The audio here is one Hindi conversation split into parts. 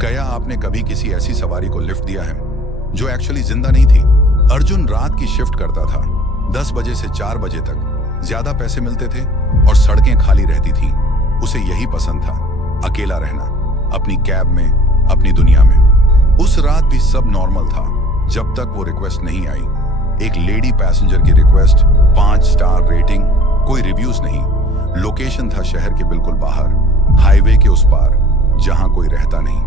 क्या आपने कभी किसी ऐसी सवारी को लिफ्ट दिया है जो एक्चुअली जिंदा नहीं थी? अर्जुन रात की शिफ्ट करता था। 10 बजे से 4 बजे तक ज्यादा पैसे मिलते थे और सड़कें खाली रहती थीं। उसे यही पसंद था, अकेला रहना, अपनी कैब में, अपनी दुनिया में। उस रात भी सब नॉर्मल था जब तक वो रिक्वेस्ट नहीं आई। एक लेडी पैसेंजर की रिक्वेस्ट, 5 स्टार रेटिंग, कोई रिव्यूज नहीं। लोकेशन था शहर के बिल्कुल बाहर, हाईवे के उस पार, जहां कोई रहता नहीं।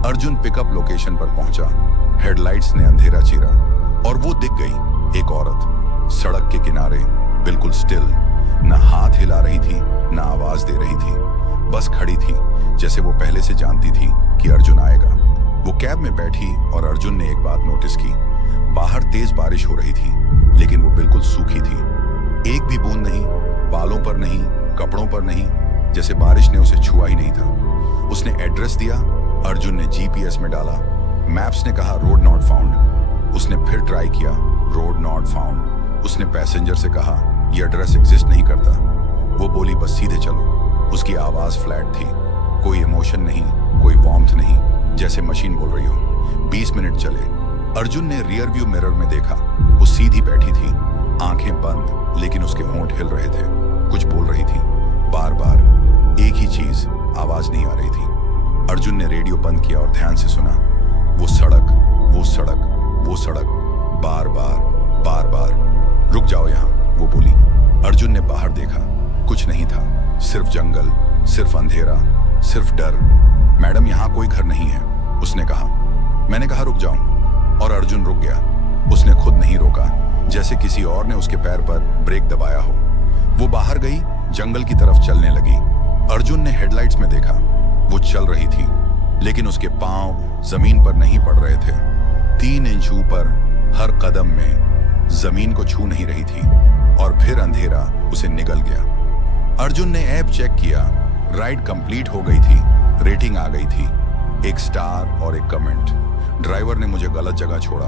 अर्जुन पिकअप लोकेशन पर पहुंचा। हेडलाइट्स ने अंधेरा चीरा और वो दिख गई, एक औरत सड़क के किनारे, बिल्कुल स्टिल, न हाथ हिला रही थी न आवाज दे रही थी, बस खड़ी थी, जैसे वो पहले से जानती थी कि अर्जुन आएगा। वो कैब में बैठी और अर्जुन ने एक बात नोटिस की। बाहर तेज बारिश हो रही थी, लेकिन वो बिल्कुल सूखी थी। एक भी बूंद नहीं, बालों पर नहीं, कपड़ों पर नहीं, जैसे बारिश ने उसे छुआ ही नहीं था। उसने एड्रेस दिया, अर्जुन ने जीपीएस में डाला। मैप्स ने कहा रोड नॉट फाउंड। उसने फिर ट्राई किया, रोड नॉट फाउंड। उसने पैसेंजर से कहा यह एड्रेस एग्जिस्ट नहीं करता। वो बोली बस सीधे चलो। उसकी आवाज फ्लैट थी, कोई इमोशन नहीं, कोई वार्मथ नहीं, जैसे मशीन बोल रही हो। 20 मिनट चले। अर्जुन ने रियर व्यू मिरर में देखा, वो सीधी बैठी थी, आंखें बंद, लेकिन उसके होंठ हिल रहे थे, कुछ बोल रही थी, बार बार एक ही चीज, आवाज नहीं आ रही थी। अर्जुन ने रेडियो बंद किया और ध्यान से सुना। वो सड़क, वो सड़क, वो सड़क, बार बार, बार बार। रुक जाओ यहाँ, वो बोली। अर्जुन ने बाहर देखा, कुछ नहीं था, सिर्फ जंगल, सिर्फ अंधेरा, सिर्फ डर। मैडम यहाँ कोई घर नहीं है, उसने कहा। मैंने कहा रुक जाऊं, और अर्जुन रुक गया। उसने खुद नहीं रोका, जैसे किसी और ने उसके पैर पर ब्रेक दबाया हो। वो बाहर गई, जंगल की तरफ चलने लगी। अर्जुन ने हेडलाइट्स में देखा, वो चल रही थी, लेकिन उसके पांव जमीन पर नहीं पड़ रहे थे। 3 इंच ऊपर, हर कदम में जमीन को छू नहीं रही थी। और फिर अंधेरा उसे निगल गया। अर्जुन ने ऐप चेक किया, राइड कंप्लीट हो गई थी, रेटिंग आ गई थी, 1 स्टार और 1 कमेंट। ड्राइवर ने मुझे गलत जगह छोड़ा।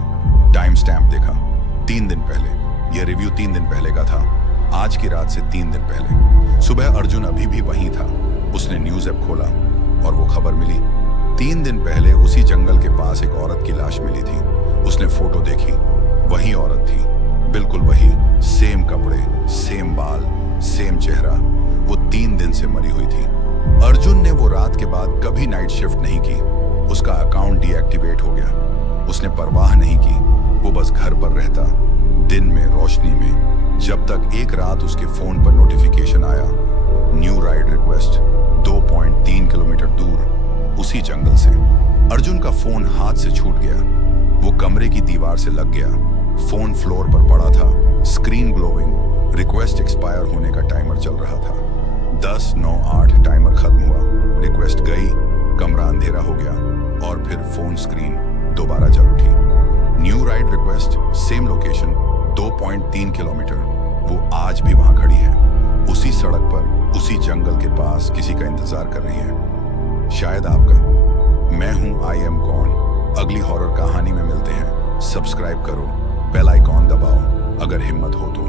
टाइम स्टैम्प देखा, 3 दिन पहले। यह रिव्यू 3 दिन पहले का था, आज की रात से 3 दिन पहले। सुबह अर्जुन अभी भी वहीं था। उसने न्यूज ऐप खोला और वो खबर मिली। 3 दिन पहले उसी जंगल के पास एक औरत की लाश मिली थी। उसने फोटो देखी, वही औरत थी, बिल्कुल वही, सेम कपड़े, सेम बाल, सेम चेहरा। वो 3 दिन से मरी हुई थी। अर्जुन ने वो रात के बाद कभी नाइट शिफ्ट नहीं की। उसका अकाउंट डीएक्टिवेट हो गया। उसने परवाह नहीं की, वो बस घर पर रहता, दिन में, रोशनी में, जब तक एक रात उसके फोन पर नोटिफिकेशन आया, न्यू राइड रिक्वेस्ट, 2.3 किलोमीटर दूर, उसी जंगल से। अर्जुन का फोन हाथ से छूट गया। वो कमरे की दीवार से लग गया। फोन फ्लोर पर पड़ा था, स्क्रीन ग्लोइंग, रिक्वेस्ट एक्सपायर होने का टाइमर चल रहा था। 10:09:08 टाइमर खत्म हुआ, रिक्वेस्ट गई, कमरा अंधेरा हो गया और फिर फोन स्क्रीन दोबारा जल उठी। New ride request, same location, 2.3 kilometre. वो आज भी वहां खड़ी है, उसी सड़क पर, उसी जंगल के पास, किसी का इंतजार कर रही है, शायद आपका। मैं हूं आई एम कौन। अगली हॉरर कहानी में मिलते हैं। सब्सक्राइब करो, बेल आइकॉन दबाओ अगर हिम्मत हो तो।